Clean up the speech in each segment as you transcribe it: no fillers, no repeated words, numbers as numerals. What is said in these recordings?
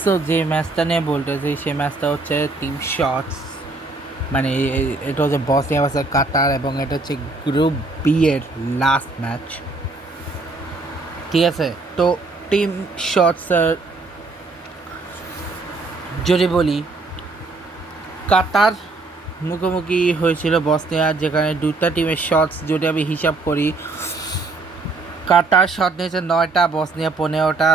So যে ম্যাচটা নিয়ে বলতেছি সেই ম্যাচটা হচ্ছে টিম শটস, মানে এটা হচ্ছে বসনিয়া ভার্সেস কাতার এবং এটা হচ্ছে গ্রুপ বি এর লাস্ট ম্যাচ। ঠিক আছে, তো টিম শটস যদি বলি, কাতার মুখোমুখি হয়েছিল বসনিয়া, যেখানে দুটা টিমের শটস যদি আমি হিসাব করি, কাতার শট নিয়েছে 9টা, বসনিয়া 15টা।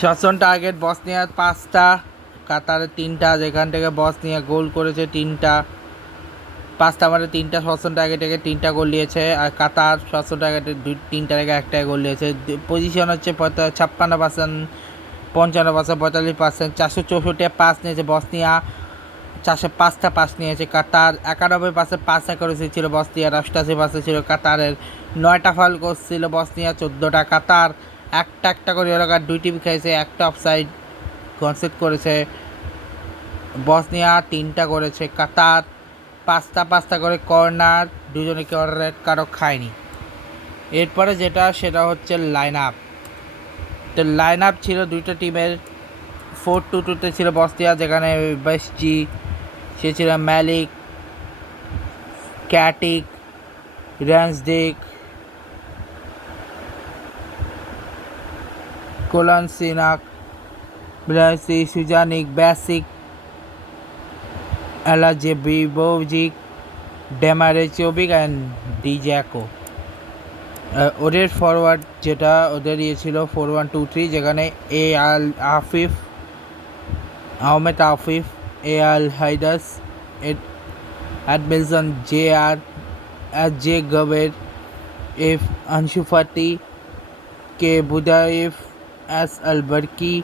শটস অন টার্গেট বসনিয়ার 5টা, কাতারের 3টা, যেখান থেকে বসনিয়া গোল করেছে 3টা। 5টা মানে 3টা শটস অন টার্গেট থেকে 3টা গোল দিয়েছে, আর কাতার শটস অন টার্গেটে 3টা থেকে 1টায় গোল দিয়েছে। পজিশন হচ্ছে 56%, 55%, 45%। 464 পাস নিয়েছে বসনিয়া, 405টা পাস নিয়েছে কাতার। 91% পাস অ্যাকুরেসি ছিল বসনিয়ার, 88% ছিল কাতারের। 9টা ফাউল করছিল বসনিয়া, 14টা কাতার। একটা করে ইয়েলো কার্ড 2টি খেয়েছে, একটা অফসাইড কনসিড করেছে বসনিয়া, 3টা করেছে কাতার। 5টা করে কর্নার, দুজনে কেউ রেড কার্ডও খায়নি। এরপরে সেটা হচ্ছে লাইন আপ। তো লাইন আপ ছিল দুইটা টিমের। 4-2-2-তে ছিল বসনিয়া, যেখানে বেসজি, সে ছিল ম্যালিক, ক্যাটিক, র্যান্সডিক, কোলানসিনাক, ব্রাসি, সুজানিক, ব্যাসিক, এলাজেবিবোভিক, ডেমারেচোভিক অ্যান্ড ডিজ্যাকো। ওদের ফরওয়ার্ড যেটা ওদের ছিল 4-1-2-3, যেখানে আফিফ, আহমেদ আফিফ, আল হাইদাস, এডমিলসন, জে গবের, এফ আনসুফাতি, কে বুদাইফ, এস আলবার্কি,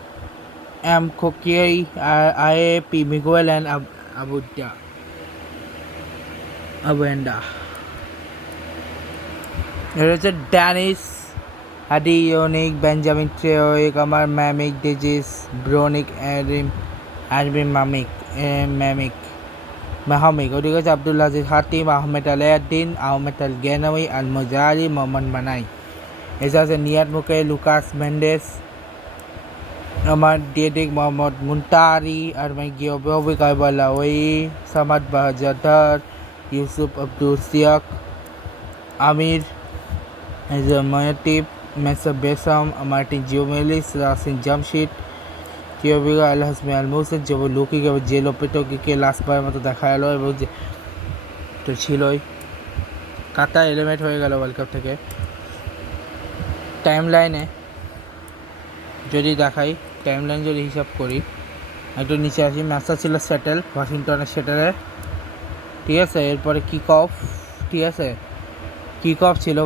এম খোকিয়াই, আয়ে পি মিগুয়েল অ্যান্ড আবুয়েন্ডা। এটা হচ্ছে ড্যানিস, হাডি, ইউনিক, বেঞ্জামিন ট্রেওয়েক, আমার ম্যামিক, ডিজিস, ব্রোনিক, মাহমিক। ওদিকে হচ্ছে আব্দুল আজিজ হাতিম, আহমেদ আলাউদ্দিন, আহমেদ আল গেনাউই, আল মোজারি, মোহাম্মদ মানাই। এছাড়া আছে নিয়াত মুকে, লুকাস মেন্ডেস, আমার ডেডিক, মোহাম্মদ মুনতারি, আর গিয়োবি কাইবালাওই, সামাদ বাহাজাদার, ইউসুফ আব্দুল সিয়াক, আমির ময়টিপ, মেসা বেসাম, মার্টিন জিওমেলিস, রাসিন জামশিদ, কিওবিগা, আল হাসমি আল মুসিদ, যে লুকিকে যে লোপেটোকে লাস্টবারের মতো দেখা এলো এবং যে তো ছিলই। কাতার এলিমিনেট হয়ে গেল ওয়ার্ল্ড কাপ থেকে। টাইম লাইনে যদি দেখাই, টাইম লাইন যদি হিসাব করি, একটু নিচে আসি। ম্যাচটা ছিল সেটেল, ওয়াশিংটনের সেটেলে। ঠিক আছে, এরপরে কিক অফ। ঠিক আছে, কিক অফ ছিল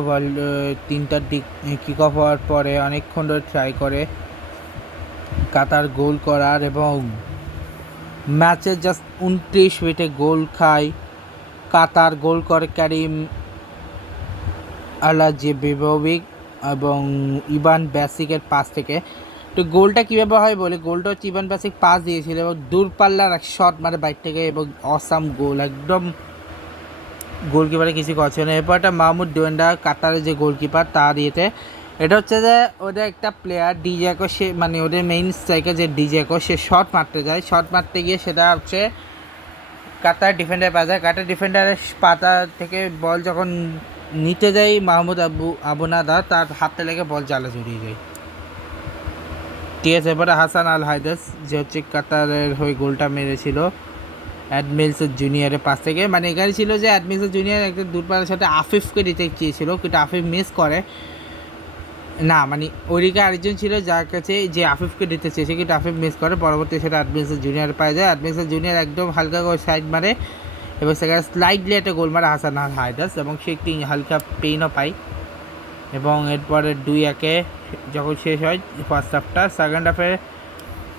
3টার দিক। কিক অফ হওয়ার পরে অনেকক্ষণ ধরে ট্রাই করে কাতার গোল করার, এবং ম্যাচের জাস্ট 29 মিনিটে গোল খায় কাতার। গোল করে ক্যারিম আলাজেবিবোভিক এবং ইভান ব্যাসিকের পাস থেকে। তো গোলটা কীভাবে হয় বলে, গোলটা হচ্ছে ইভান ব্যাসিক পাস দিয়েছিল এবং দূরপাল্লার এক শট মানে বাইর থেকে, এবং অসাম গোল, একদম গোলকিপারে কিছু করছে না। এরপর একটা মাহমুদ ডোয়েন্ডা, কাতারের যে গোলকিপার, তার ইয়েতে। এটা হচ্ছে যে ওদের একটা প্লেয়ার ডিজ্যাকো, সে মানে ওদের মেইন স্ট্রাইকার যে ডিজ্যাকো, সে শট মারতে যায়। শট মারতে গিয়ে সেটা হচ্ছে কাতার ডিফেন্ডার পাওয়া যায়। কাতার ডিফেন্ডারের পাতা থেকে বল যখন নিতে যাই মাহমুদ আবুনাদা, তার হাতে লেগে বল জালে জড়িয়ে যায়। ঠিক আছে, এবারে হাসান আল হায়দাস, যে হচ্ছে কাতারের হয়ে গোলটা মেরেছিল অ্যাডমিলস জুনিয়রের পাশ থেকে। মানে এখানে ছিল যে অ্যাডমিলস জুনিয়র একটা দূরপাল্লার সাথে আফিফকে দিতে চেয়েছিল, কিন্তু আফিফ মিস করে না, মানে ওইদিকে আরেকজন ছিল যার কাছে যে আফিফকে দিতে চেয়েছে, কিন্তু আফিফ মিস করে। পরবর্তী সেটা অ্যাডমিলস জুনিয়র পাওয়া যায়। অ্যাডমিলস জুনিয়র একদম হালকা করে সাইড মারে এবং সেখানে স্লাইডলি একটা গোল মারে হাসান আল হায়দাস, এবং সে একটি হালকা পেইনও পায়। এবং এরপরে 2-1 যখন শেষ হয় ফার্স্ট হাফটা, সেকেন্ড হাফে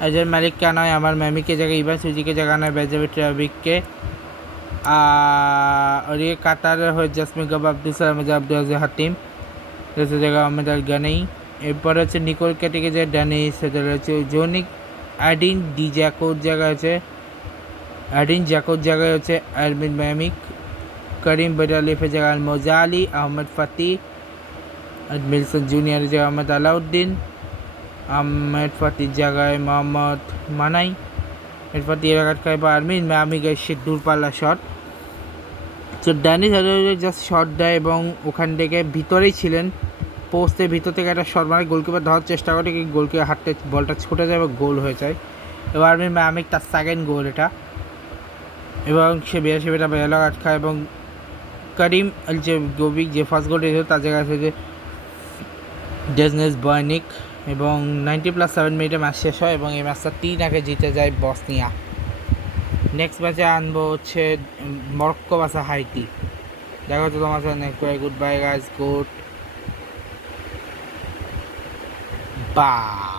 এজের মালিককে নয়, আমার ম্যামিকে জায়গায় ইভান সুজিকে জায়গা নয়, বেজাবি ট্রাভিককে। ওদিকে কাতারের হয়ে জাসমিন গাবা, আব্দুল সালাম, আব্দুল আজিজ হাতিম, জায়গা আহমেদ আল গানেই। এরপরে হচ্ছে নিকোল কেটিকে যে ড্যানিস, সেটা হচ্ছে জোনিক, অ্যাডিন ডিজ্যাকোর জায়গায় আছে জায়গায় হচ্ছে আরমিন ম্যামিক, করিম বেডালিফের জায়গায় আল মোজালি, আহমেদ ফাতি, মিলসন জুনিয়রের জায়গায় আহমেদ আলাউদ্দিন, আহমেদ ফাতির জায়গায় মোহাম্মদ মানাই। এরপর দিয়ে রাখার খাই বা আর্মিন আমি গেছি দূরপাল্লা শট। তো ড্যানিস হাজারে জাস্ট শট দেয় এবং ওখান থেকে ভিতরেই ছিলেন, পোস্টের ভিতর থেকে একটা শট মানে গোলকিপার ধরার চেষ্টা করে, কি গোলকিপার হাঁটতে বলটা ছুটে যায় এবং গোল হয়ে যায়। এবার আর্মিন আমি তার সেকেন্ড গোল এটা, এবং সে 82 মিটার বেলা আটকায় এবং করিম যে গোবিক যে ফার্স্ট গোলটা দিয়েছিল তার জায়গায় আছে যে ডেজনেস বয়নিক, এবং 90+7 মিনিটে ম্যাচ শেষ হয় এবং এই ম্যাচটা 3-1 জিতে যায় বসনিয়া। নেক্সট ম্যাচে আনবো হচ্ছে মরক্কো ভার্সেস হাইতি। দেখা হচ্ছে তোমার সাথে next, good bye guys, good bye.